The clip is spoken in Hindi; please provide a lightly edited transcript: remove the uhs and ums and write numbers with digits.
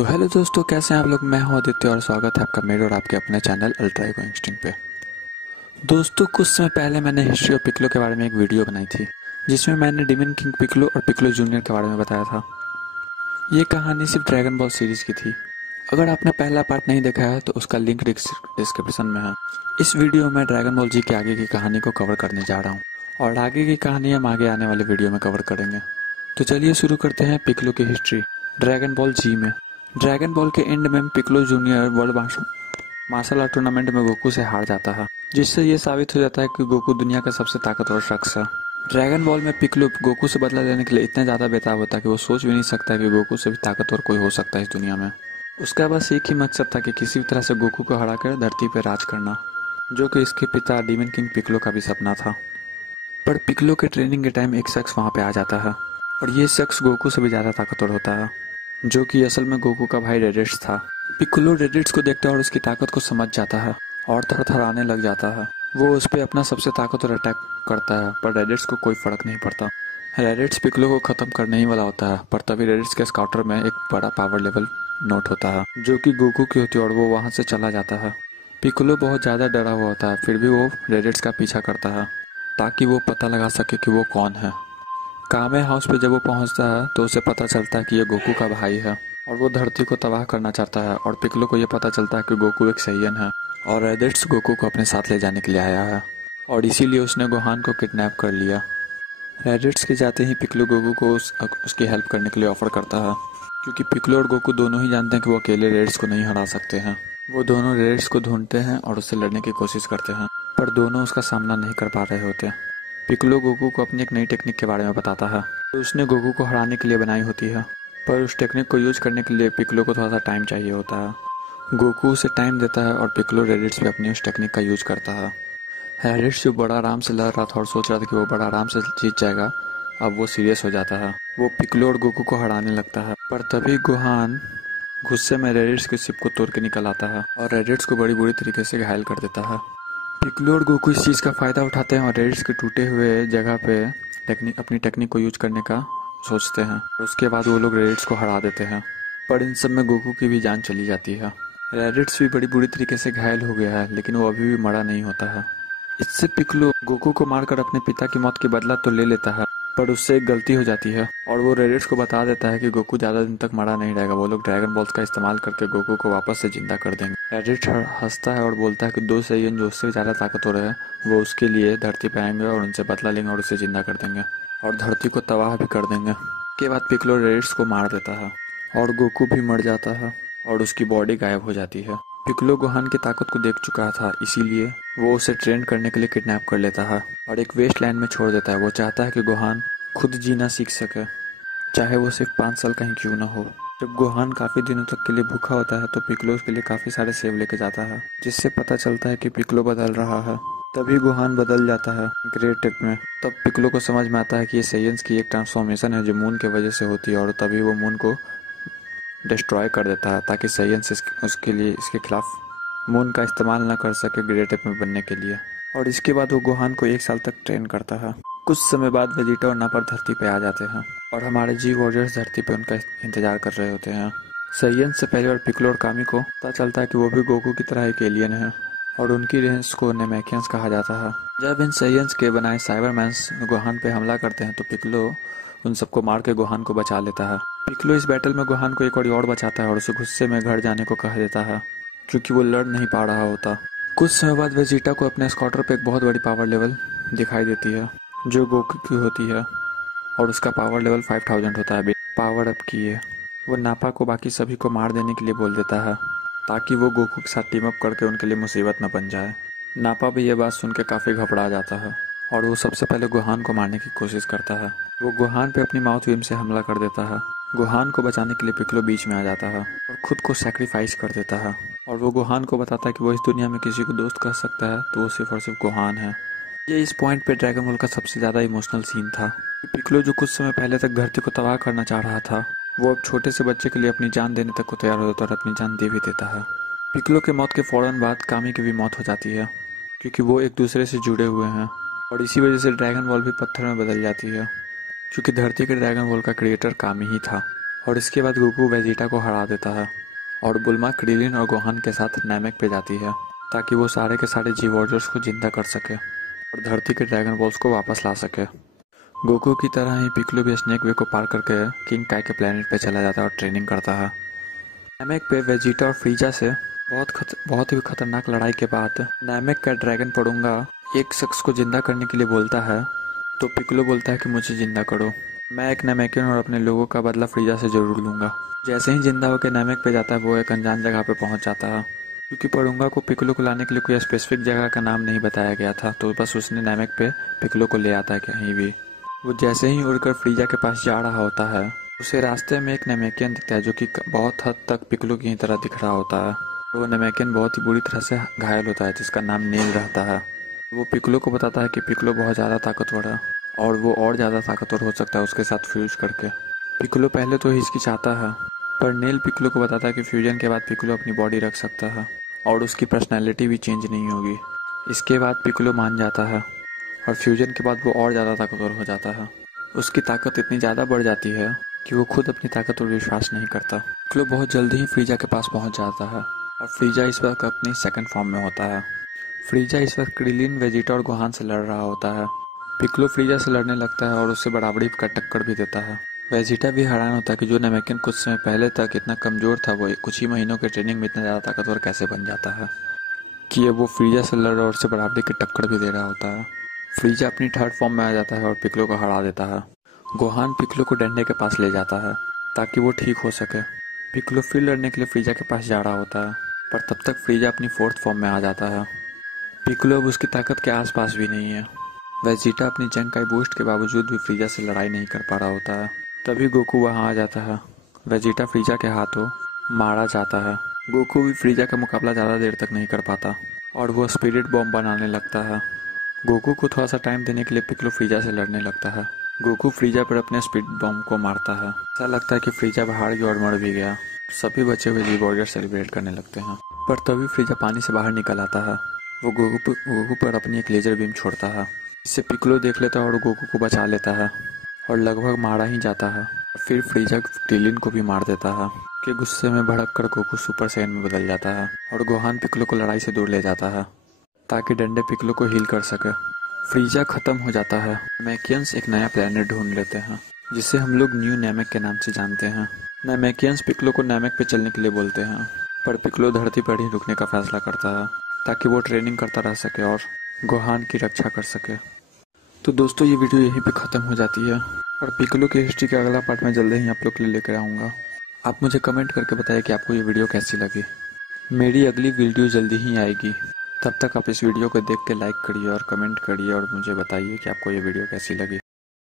तो हेलो दोस्तों, कैसे हैं आप लोग। मैं हूं आदित्य और स्वागत है आपका मेरे और आपके अपने चैनल अल्ट्रा ईगो इंस्टिंक्ट पे। दोस्तों, कुछ समय पहले मैंने हिस्ट्री ऑफ पिक्लो के बारे में एक वीडियो बनाई थी, जिसमें मैंने डिमन किंग पिक्लो और पिक्लो जूनियर के बारे में बताया था। ये कहानी सिर्फ ड्रैगन बॉल सीरीज की थी। अगर आपने पहला पार्ट नहीं देखा है तो उसका लिंक डिस्क्रिप्शन में है। इस वीडियो में ड्रैगन बॉल जी की आगे की कहानी को कवर करने जा रहा हूँ, और आगे की कहानी हम आगे आने वाले वीडियो में कवर करेंगे। तो चलिए शुरू करते हैं पिक्लो की हिस्ट्री ड्रैगन बॉल जी में। ड्रैगन बॉल के एंड में Piccolo Junior world martial art tournament में गोकू से हार जाता है, जिससे ये साबित हो जाता है कि गोकू दुनिया का सबसे ताकतवर शख्स है। ड्रैगन बॉल में पिक्लो गोकू से बदला लेने के लिए इतना ज़्यादा बेताब होता है कि वो सोच भी नहीं सकता कि गोकू से भी ताकतवर कोई हो सकता है इस दुनिया में। उसका बस एक ही मकसद था कि किसी भी तरह से गोकू को हराकर धरती पर राज करना, जो कि इसके पिता डीमन किंग पिक्लो का भी सपना था। पर पिक्लो के ट्रेनिंग के टाइम एक शख्स वहाँ पे आ जाता है, और ये शख्स गोकू से भी ज़्यादा ताकतवर होता है, जो कि असल में गोकू का भाई रेडिट्स था। पिक्लो रेडिट्स को देखता है और उसकी ताकत को समझ जाता है और थरथराने लग जाता है। वो उस पर अपना सबसे ताकतवर अटैक करता है, पर रेडिट्स को कोई फर्क नहीं पड़ता। रेडिट्स पिक्लो को खत्म करने ही वाला होता है, पर तभी रेडिट्स के स्काउटर में एक बड़ा पावर लेवल नोट होता है, जो कि गोकू की होती है, और वो वहाँ से चला जाता है। पिक्लो बहुत ज़्यादा डरा हुआ होता है, फिर भी वो रेडिट्स का पीछा करता है ताकि वो पता लगा सके कि वो कौन है। कामे हाउस पे जब वो पहुंचता है तो उसे पता चलता है कि ये गोकू का भाई है, और वो धरती को तबाह करना चाहता है। और पिक्लो को ये पता चलता है कि गोकू एक सैयन है, और रेडिट्स गोकू को अपने साथ ले जाने के लिए आया है, और इसीलिए उसने गोहान को किडनैप कर लिया। रेडिट्स के जाते ही पिक्लो गोकू को उसकी हेल्प करने के लिए ऑफर करता है, क्योंकि पिक्लो और गोकू दोनों ही जानते हैं कि वो अकेले रेडिट्स को नहीं हरा सकते हैं। वो दोनों रेडिट्स को ढूंढते हैं और उससे लड़ने की कोशिश करते हैं, पर दोनों उसका सामना नहीं कर पा रहे होते। पिक्लो गोकू को अपनी एक नई टेक्निक के बारे में बताता है, तो उसने गोकू को हराने के लिए बनाई होती है, पर उस टेक्निक को यूज करने के लिए पिक्लो को थोड़ा सा टाइम चाहिए होता है। गोकू उसे टाइम देता है और पिक्लो रेडिट्स पे अपनी उस टेक्निक का यूज करता है। रेडिट्स जो बड़ा आराम से लड़ रहा था और सोच रहा था कि वो बड़ा आराम से जीत जाएगा, अब वो सीरियस हो जाता है। वो पिक्लो और गोकू को हराने लगता है, पर तभी गोहान गुस्से में रेडिट्स के शिप को तोड़ के निकल आता है और रेडिट्स को बड़ी बुरी तरीके से घायल कर देता है। पिक्लो और गोकू इस चीज़ का फ़ायदा उठाते हैं और रेडिट्स के टूटे हुए जगह पे अपनी टेक्निक को यूज करने का सोचते हैं, और उसके बाद वो लोग रेडिट्स को हरा देते हैं। पर इन सब में गोकू की भी जान चली जाती है। रेडिट्स भी बड़ी बुरी तरीके से घायल हो गया है, लेकिन वो अभी भी मरा नहीं होता है। इससे पिक्लो गोकू को मारकर अपने पिता की मौत की बदला तो ले लेता है, पर उससे एक गलती हो जाती है, और वो रेडिट्स को बता देता है कि गोकू ज़्यादा दिन तक मरा नहीं रहेगा। वो लोग ड्रैगन बॉल्स का इस्तेमाल करके गोकू को वापस से जिंदा कर देंगे। रेडिट हंसता है और बोलता है कि दो सैयन जो उससे ज़्यादा ताकतवर है, वो उसके लिए धरती पर आएंगे और उनसे बदला लेंगे और उसे जिंदा कर देंगे और धरती को तबाह भी कर देंगे। के बाद पिक्लो रेडिट्स को मार देता है और गोकू भी मर जाता है और उसकी बॉडी गायब हो जाती है। पिक्लो गोहान की ताकत को देख चुका था, इसीलिए वो उसे ट्रेन करने के लिए किडनैप कर लेता है और एक वेस्ट लैंड में छोड़ देता है। वो चाहता है कि गोहान खुद जीना सीख सके, चाहे वो सिर्फ 5 साल का ही क्यों ना हो। जब गोहान काफ़ी दिनों तक के लिए भूखा होता है तो पिक्लो उसके लिए काफ़ी सारे सेब लेके जाता है, जिससे पता चलता है कि पिक्लो बदल रहा है। तभी गोहान बदल जाता है ग्रेट टेक में। तब पिक्लो को समझ में आता है कि ये सैयंस की एक ट्रांसफॉर्मेशन है जो मून के वजह से होती है, और तभी वो मून को डिस्ट्रॉय कर देता है ताकि सैयंस उसके लिए इसके खिलाफ मून का इस्तेमाल न कर सके ग्रेट एप में बनने के लिए। और इसके बाद वो गोहान को 1 साल तक ट्रेन करता है। कुछ समय बाद वेजिटा और नापर धरती पे आ जाते हैं, और हमारे जी वॉरियर्स धरती पे उनका इंतजार कर रहे होते हैं। सैयंस से पहले और पिक्लो और कामी को पता चलता है कि वो भी गोकू की तरह एक एलियन है, और उनकी रेंज को नेमेकियंस कहा जाता है। जब इन सैयंस के बनाए साइबरमैन्स गोहान पे हमला करते हैं तो पिक्लो उन सबको मार के गोहान को बचा लेता है। पिक्लो इस बैटल में गोहान को एक और बचाता है और उसे गुस्से में घर जाने को कह देता है, क्योंकि वो लड़ नहीं पा रहा होता। कुछ समय बाद वेजिटा को अपने स्कॉटर पे एक बहुत बड़ी पावर लेवल दिखाई देती है, जो गोकू की होती है, और उसका पावर लेवल 5000 होता है पावर अप किए। वो नापा को बाकी सभी को मार देने के लिए बोल देता है, ताकि वो गोकू के साथ टीम अप करके उनके लिए मुसीबत न बन जाए। नापा भी ये बात सुन के काफ़ी घबरा जाता है, और वो सबसे पहले गोहान को मारने की कोशिश करता है। वो गोहान पे अपनी माउथ बीम से हमला कर देता है। गोहान को बचाने के लिए पिक्लो बीच में आ जाता है और खुद को सैक्रिफाइस कर देता है, और वो गोहान को बताता है कि वो इस दुनिया में किसी को दोस्त कह सकता है तो वो सिर्फ और सिर्फ गोहान है। ये इस पॉइंट पे ड्रैगन बॉल का सबसे ज़्यादा इमोशनल सीन था। पिक्लो जो कुछ समय पहले तक धरती को तबाह करना चाह रहा था, वो अब छोटे से बच्चे के लिए अपनी जान देने तक को तैयार हो जाता है और अपनी जान दे भी देता है। पिक्लो के मौत के फौरन बाद कामी की भी मौत हो जाती है, क्योंकि वो एक दूसरे से जुड़े हुए हैं, और इसी वजह से ड्रैगन बॉल भी पत्थर में बदल जाती है, क्योंकि धरती के ड्रैगन बॉल का क्रिएटर कामी ही था। और इसके बाद गोकू वेजिटा को हरा देता है और बुल्मा क्रिलिन और गोहान के साथ नैमेक पे जाती है ताकि वो सारे के सारे जी वॉरियर्स को जिंदा कर सके और धरती के ड्रैगन बॉल्स को वापस ला सके। गोकू की तरह ही पिक्लो भी स्नेक वे को पार करके किंग काय के प्लेनेट पे चला जाता है और ट्रेनिंग करता है। नैमेक पे वेजिटा और फ्रीजा से बहुत ही खतरनाक लड़ाई के बाद नैमेक का ड्रैगन पड़ूंगा एक शख्स को जिंदा करने के लिए बोलता है, तो पिक्लो बोलता है कि मुझे जिंदा करो, मैं एक नैमेकियन और अपने लोगों का बदला फ्रीजा से जरूर लूंगा। जैसे ही जिंदा होकर नैमेक पे जाता है वो एक अनजान जगह पे पहुंच जाता है। क्योंकि पड़ूंगा को पिक्लो को लाने के लिए कोई स्पेसिफिक जगह का नाम नहीं बताया गया था, तो बस उसने नैमेक पे पिक्लो को ले आता है कहीं भी। वो जैसे ही उड़कर फ्रीजा के पास जा रहा होता है उसे रास्ते में एक नैमेकियन दिखता है जो कि बहुत हद तक पिक्लो की ही तरह दिख रहा होता है। वो नैमेकियन बहुत ही बुरी तरह से घायल होता है जिसका नाम नील रहता है। वो पिक्लो को बताता है कि पिक्लो बहुत ज़्यादा ताकतवर है और वो और ज़्यादा ताकतवर हो सकता है उसके साथ फ्यूज करके। पिक्लो पहले तो हिचकिचाता है पर नील पिक्लो को बताता है कि फ्यूजन के बाद पिक्लो अपनी बॉडी रख सकता है और उसकी पर्सनैलिटी भी चेंज नहीं होगी। इसके बाद पिक्लो मान जाता है और फ्यूजन के बाद वो और ज़्यादा ताकतवर हो जाता है। उसकी ताकत इतनी ज़्यादा बढ़ जाती है कि वो खुद अपनी ताकत पर विश्वास नहीं करता। पिक्लो बहुत जल्दी ही फ्रीजा के पास पहुंच जाता है और फ्रीजा इस वक्त अपनी सेकंड फॉर्म में होता है। फ्रीजा इस वक्त क्रिलिन, वेजिटा और गोहान से लड़ रहा होता है। पिक्लो फ्रीजा से लड़ने लगता है और उससे बराबरी का टक्कर भी देता है। वेजिटा भी हैरान होता है कि जो नैमेकियन कुछ समय पहले तक इतना कमज़ोर था वो कुछ ही महीनों के ट्रेनिंग में इतना ज़्यादा ताकतवर कैसे बन जाता है कि अब वो फ्रीजा से लड़ और उससे बराबरी की टक्कर भी दे रहा होता है। फ्रीजा अपनी थर्ड फॉर्म में आ जाता है और पिक्लो को हरा देता है। गोहान पिक्लो को डंडे के पास ले जाता है ताकि वो ठीक हो सके। पिक्लो फिर लड़ने के लिए फ्रीजा के पास जा रहा होता है पर तब तक फ्रीजा अपनी फोर्थ फॉर्म में आ जाता है। पिक्लो अब उसकी ताकत के आसपास भी नहीं है। वेजिटा अपनी जंकाई बूस्ट के बावजूद भी फ्रीजा से लड़ाई नहीं कर पा रहा होता है। तभी गोकू वहां आ जाता है। वेजिटा फ्रीजा के हाथों मारा जाता है। गोकू भी फ्रीजा का मुकाबला ज़्यादा देर तक नहीं कर पाता और वो स्पिरिट बॉम्ब बनाने लगता है। गोकू को थोड़ा सा टाइम देने के लिए पिक्लो फ्रीजा से लड़ने लगता है। गोकू फ्रीजा पर अपने स्पिरिट बॉम्ब को मारता है। ऐसा लगता है कि फ्रीजा बाहर की ओर मर भी गया। सभी बचे हुए जी वॉरियर सेलिब्रेट करने लगते हैं पर तभी फ्रीजा पानी से बाहर निकल आता है। वो गोकू पर अपनी एक लेजर बीम छोड़ता है। इससे पिक्लो देख लेता है और गोकू को बचा लेता है और लगभग मारा ही जाता है। फिर फ्रीजा क्रिलिन को भी मार देता है कि गुस्से में भड़क कर गोकू सुपर सैयन में बदल जाता है और गोहान पिक्लो को लड़ाई से दूर ले जाता है ताकि डंडे पिक्लो को हील कर सके। फ्रीजा खत्म हो जाता है। नैमेकियंस एक नया प्लेनेट ढूंढ लेते हैं जिसे हम लोग न्यू नैमेक के नाम से जानते हैं। नैमेकियंस पिक्लो को नैमेक पे चलने के लिए बोलते हैं पर पिक्लो धरती पर ही रुकने का फैसला करता है ताकि वो ट्रेनिंग करता रह सके और गोहान की रक्षा कर सके। तो दोस्तों ये वीडियो यहीं पे ख़त्म हो जाती है और पिक्लो की हिस्ट्री का अगला पार्ट मैं जल्दी ही आप लोग के लिए लेकर आऊँगा। आप मुझे कमेंट करके बताइए कि आपको ये वीडियो कैसी लगी। मेरी अगली वीडियो जल्दी ही आएगी। तब तक आप इस वीडियो को देख के लाइक करिए और कमेंट करिए और मुझे बताइए कि आपको ये वीडियो कैसी लगी।